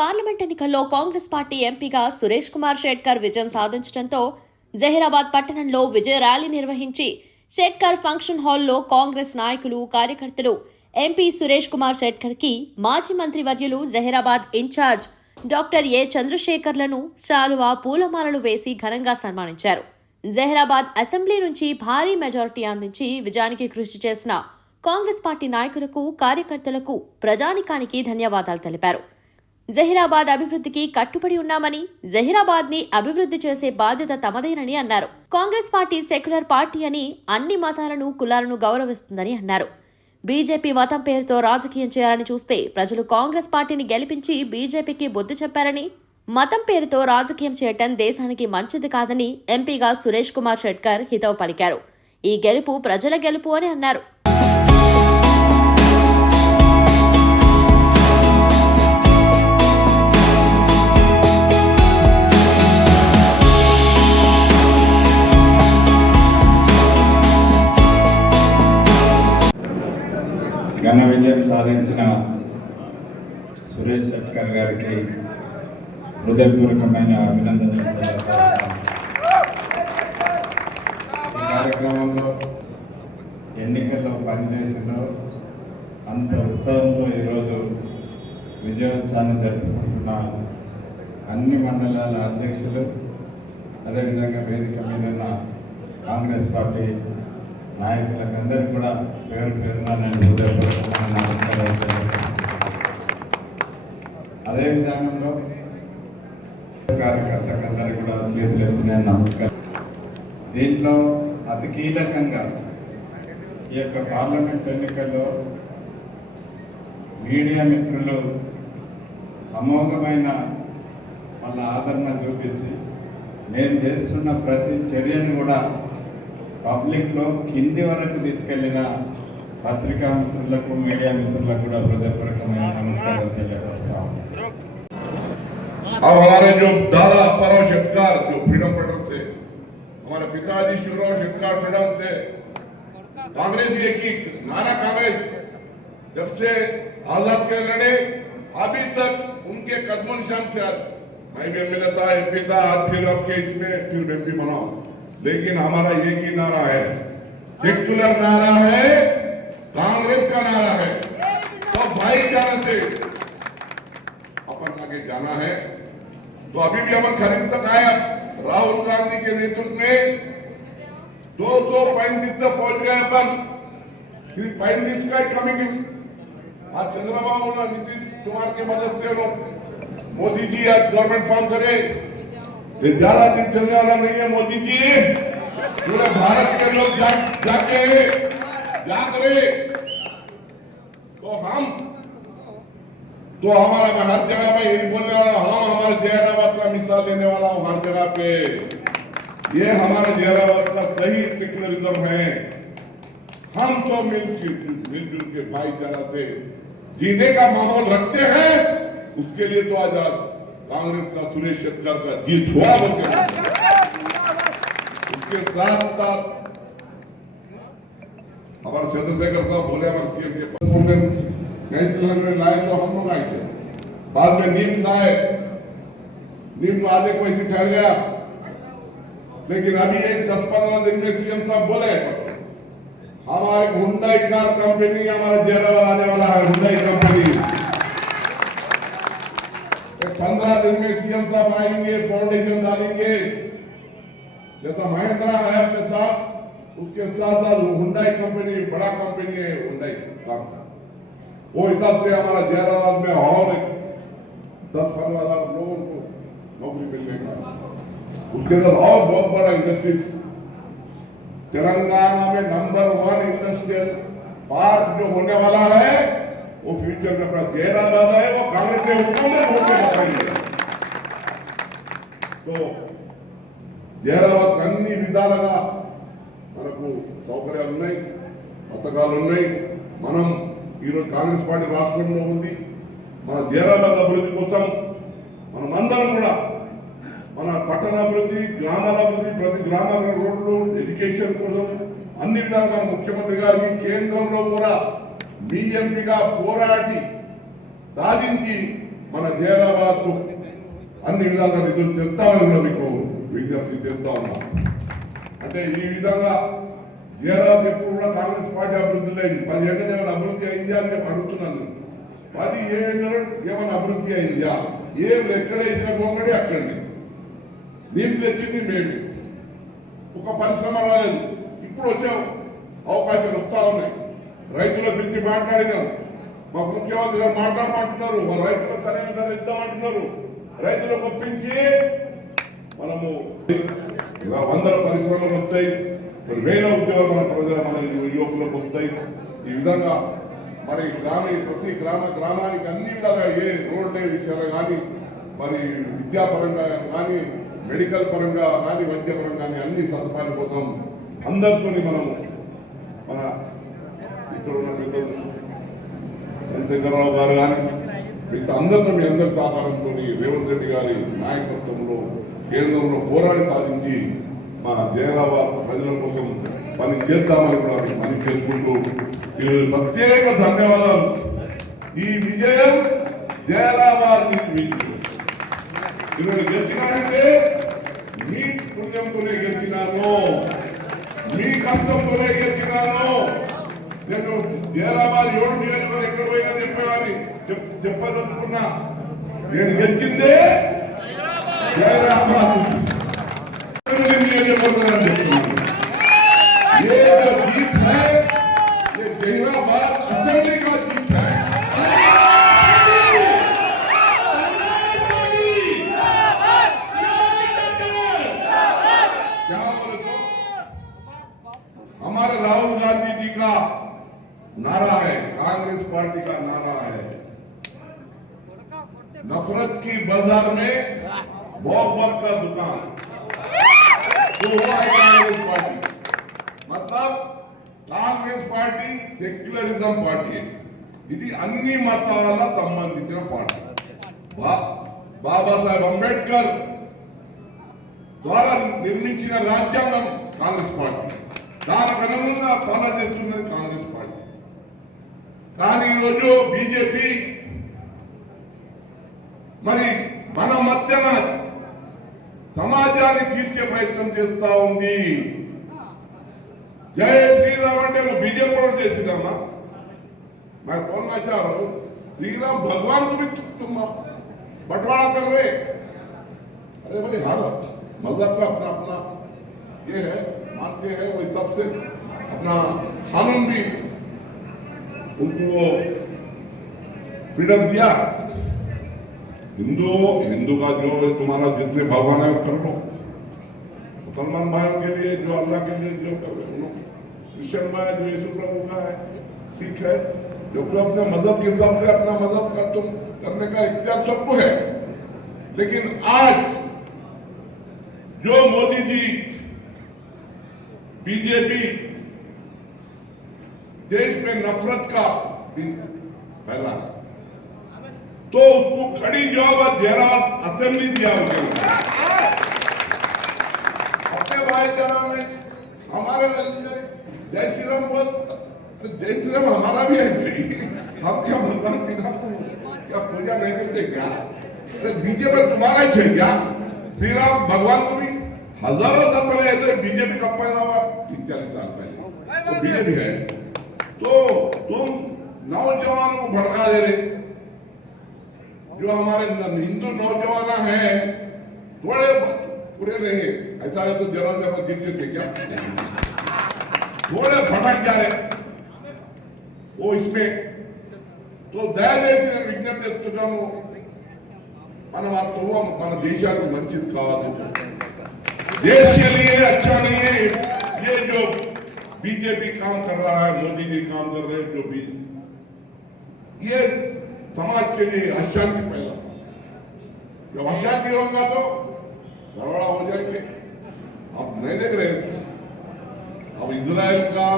Parliament ఎన్నికల్లో Congress party ఎంపీగా సురేష్ కుమార్ షేట్కర్ విజయం సాధించడంతో జహీరాబాద్ పట్టణంలో విజయ ర్యాలీ నిర్వహించి షేట్కర్ ఫంక్షన్ హాల్లో కాంగ్రెస్ నాయకులు కార్యకర్తలు ఎంపీ సురేష్ కుమార్ కి మాజీ మంత్రి వర్యులు జహీరాబాద్ ఇన్ఛార్జ్ డాక్టర్ ఏ చంద్రశేఖర్లను శాలువా పూలమాలలు వేసి ఘనంగా సన్మానించారు జహీరాబాద్ అసెంబ్లీ నుంచి భారీ మెజారిటీ అందించి విజయానికి కృషి చేసిన కాంగ్రెస్ పార్టీ నాయకులకు కార్యకర్తలకు ప్రజానికానికి ధన్యవాదాలు తెలిపారు జహీరాబాద్ అభివృద్ధికి కట్టుబడి ఉన్నామని జహీరాబాద్ ని అభివృద్ధి చేసే బాధ్యత తమదేనని అన్నారు కాంగ్రెస్ పార్టీ సెక్యులర్ పార్టీ అని అన్ని మతాలను కులాలను గౌరవిస్తుందని అన్నారు బీజేపీ మతం పేరుతో రాజకీయం చేయాలని చూస్తే ప్రజలు కాంగ్రెస్ పార్టీని గెలిపించి బీజేపీకి బొద్దు చెప్పారని మతం పేరుతో రాజకీయం చేయటం దేశానికి మంచిది కాదని ఎంపీగా సురేష్ కుమార్ షెట్కర్ హితవు పలికారు ఈ గెలుపు ప్రజల గెలుపు అని అన్నారు సాధించిన సురేష్ శట్కర్ గారికి హృదయపూర్వకమైన అభినందనలు ఈ కార్యక్రమంలో ఎన్నికల్లో పనిచేసిందో అంత ఉత్సాహంతో ఈరోజు విజయోత్సవాన్ని జరుపుకుంటున్న అన్ని మండలాల అధ్యక్షులు అదేవిధంగా వేదిక మీద ఉన్న కాంగ్రెస్ పార్టీ నాయకులకు అందరికి కూడా పేరు పేరున నేను హృదయపూర్వకంగా నమస్కారాలు అదే విధానంలో అందరికి కూడా చేతులు నేను నమస్కారం దీంట్లో అతి కీలకంగా ఈ యొక్క పార్లమెంట్ ఎన్నికల్లో మీడియా మిత్రులు అమోఘమైన వాళ్ళ ఆదరణ చూపించి నేను చేస్తున్న ప్రతి చర్యను కూడా పబ్లిక్లో కింది వరకు తీసుకెళ్లిన పత్రికా మిత్రులకు మీడియా మిత్రులకు కూడా హృదయపూర్వకమైన నమస్కారాలు తెలియపరుస్తా अब हमारे जो दादा परम शटकार जो फ्रीडम फाइटर थे हमारे पिताजी शिवराव शटकार फ्रीडम थे कांग्रेस ये की नाना कांग्रेस जब से आजाद के लड़े अभी तक उनके कदमों निशान से मैं भी मिलता है पिता था आज फिर आपके इसमें फिर मैं भी बना लेकिन हमारा ये की नारा है सेक्युलर नारा है कांग्रेस का नारा है सब भाईचारा से अपन आगे जाना है तो अभी भी अपन खरीद तक आया राहुल गांधी के नेतृत्व में दो सौ पैंतीस तक पहुंच गए अपन पैंतीस का ही कमी आज चंद्रबाबू ने नीतीश कुमार के मदद से लोग मोदी जी आज गवर्नमेंट फॉर्म करे ये ज्यादा दिन चलने वाला नहीं है मोदी जी पूरे भारत के लोग जा, जाके जागरे तो हम तो हमारा मैं हर जगह पे यही बोलने वाला हम हमारे जहराबाद का मिसाल लेने वाला हूँ हर जगह पे ये हमारे जहराबाद का सही सेक्युलरिज्म है हम तो मिलजुल के भाईचारा से जीने का माहौल रखते हैं उसके लिए तो आजाद कांग्रेस का सुरेश शेटकर का जीत हुआ उसके साथ साथ हमारे चंद्रशेखर साहब बोले हमारे सीएम के नेशनल में लाए तो हम लोग आए थे बाद में नीम लाए नीम लाने को ऐसे ठहर गया लेकिन अभी एक दस पंद्रह दिन में सीएम साहब बोले हमारे हुंडाई कार कंपनी हमारे जेरा आने वाला है हुंडाई कंपनी पंद्रह दिन में सीएम साहब आएंगे फाउंडेशन डालेंगे जैसा महिंद्रा है अपने साथ उसके साथ साथ हुडाई कंपनी बड़ा कंपनी है हुडाई काम का वो हिसाब से हमारा जहराबाद में और दस पंद्रह लाख लोगों को नौकरी मिलने का उसके साथ और बहुत बड़ा इंडस्ट्री तेलंगाना में नंबर वन इंडस्ट्रियल पार्क जो होने वाला है वो फ्यूचर में अपना जयराम दादा है वो कांग्रेस के हुकूमत होकर बताएंगे तो జైరాబాద్ అన్ని విధాలుగా మనకు సౌకర్యాలు ఉన్నాయి పథకాలు ఉన్నాయి మనం ఈరోజు కాంగ్రెస్ పార్టీ రాష్ట్రంలో ఉంది మన జైరాబాద్ అభివృద్ధి కోసం మనమందరం కూడా మన పట్టణాభివృద్ధి గ్రామాభివృద్ధి ప్రతి గ్రామాల రోడ్లు ఎడ్యుకేషన్ కోసం అన్ని విధాలుగా ముఖ్యమంత్రి గారికి కేంద్రంలో కూడా బిఎంపీగా పోరాటి సాధించి మన జైరాబాద్కు అన్ని విధాలుగా నిధులు తెస్తామని మీకు విజ్ఞప్తి చేస్తా ఉన్నాం అంటే ఈ విధంగా జైరాబాద్ ఎప్పుడు కూడా కాంగ్రెస్ పార్టీ అభివృద్ధి లేదు పది ఏళ్ళ అభివృద్ధి అయింది అని నేను అడుగుతున్నాను పది ఏళ్ళు ఏమైనా అభివృద్ధి అయిందా ఏం ఎక్కడ వేసిన పోకడి అక్కడనే నీళ్ళు తెచ్చింది మేము ఒక పరిశ్రమ రాలేదు ఇప్పుడు వచ్చాం అవకాశాలు వస్తా ఉన్నాయి రైతుల గురించి మాట్లాడినాం మా ముఖ్యమంత్రి గారు మాట్లాడమంటున్నారు రైతులకు సరైన ధర ఇద్దామంటున్నారు రైతులకు ఒప్పించి మనము వందల పరిశ్రమలు వస్తాయి వేల ఉద్యోగాలు మన ప్రజలు మన యువకులకు వస్తాయి ఈ విధంగా మరి గ్రామ ప్రతి గ్రామ గ్రామానికి అన్ని విధాలుగా ఏ రోడ్ల విషయాలు కానీ మరి విద్యాపరంగా కానీ మెడికల్ పరంగా కానీ వైద్యపరంగా కానీ అన్ని సదుపాయాల కోసం అందరితో మనము మన ఇక్కడ ఉన్న పెద్దలు గారు కానీ మిగతా అందరితో మీ అందరి సహకారంతో రేవంత్ రెడ్డి గారి నాయకత్వంలో కేంద్రంలో పోరాడి సాధించి మా జయరాబాద్ ప్రజల కోసం పని చేద్దామని కూడా పని చేసుకుంటూ ఈరోజు ప్రత్యేక ధన్యవాదాలు ఈ విజయం జయరాబాద్ ఈరోజు గెలిచినారంటే మీ పుణ్యంతోనే గెలిచినాను మీ కష్టంతోనే గెలిచినాను నేను ఏలామాలు ఏడు నియోజకవర్గం ఎక్కడ పోయినా చెప్పేవాడిని చెప్పదనుకున్నా నేను గెలిచిందే జయరామాలు నియోజకవర్గం की बाजार में मोहब्बत का दुकान कांग्रेस पार्टी मतलब कांग्रेस पार्टी सेक्युलरिज्म पार्टी है इधर अन्नी मतलब संबंधित पार्टी बाबा साहेब अंबेडकर द्वारा निर्मित राज्य कांग्रेस पार्टी दादा कांग्रेस पार्टी का बीजेपी పరి పరమధ్యన సమాజానికి తీర్చే ప్రయత్నం చేస్తా ఉంది జై శ్రీరామ అంటే నేను బీజేపీ లో చేసిదామా మరి కొన్నాచారు శ్రీరామ భగవంతుని తమ బటబలా కరురే अरे भाई हार मतलब अपना ये है मानते हैं वो सबसे अपना सामन भी उनको बिल्ड अप किया हिंदू हो हिंदू का जो तुम्हारा जितने भगवान है कर लो मुसलमान भाइयों के लिए जो अल्लाह के लिए जो कर लो क्रिश्चियन भाई जो यीशु प्रभु का है सिख है जो अपने मजहब के हिसाब से अपना मजहब का तुम करने का इख्तियार सबको है लेकिन आज जो मोदी जी बीजेपी देश में नफरत का फैला रहा तो उसको खड़ी जॉब और जहराबाद असेंबली दिया उन्होंने अपने भाई का नाम है जय श्री राम बोल जय श्री राम हमारा भी है भाई हम क्या भगवान के नाम क्या पूजा नहीं करते क्या अरे बीजेपी तुम्हारा ही है क्या श्री राम भगवान को भी हजारों साल पहले ऐसे बीजेपी कब पैदा हुआ तीन चालीस साल पहले तो बीजेपी है तो तुम नौजवानों को भड़का दे रहे जो हमारे हिंदू नौजवान है थोड़े पूरे रहे ऐसा रहे तो जरा जरा जीत के क्या थोड़े भटक जा रहे वो इसमें तो दया నేను విజ్ఞప్తి చేస్తున్నాను మనం ఆ తొవ్వ మన దేశానికి మంచిది కావద్దు దేశీయ अच्छा नहीं है ये जो बीजेपी काम कर रहा है मोदी जी काम कर रहे हैं जो भी ये समाज के लिए अशांति पैदा जब अशांति होगा तो बड़बड़ा हो जाएंगे अब नहीं देख रहे अब इसराइल का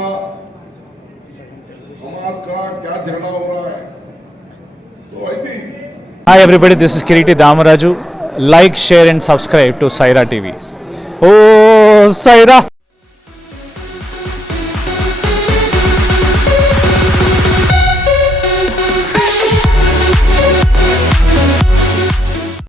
हमास का क्या झगड़ा हो रहा है तो ऐसे ही Hi everybody, this is Kiriti Damaraju. Like, share and subscribe to Saira TV. Oh, Saira!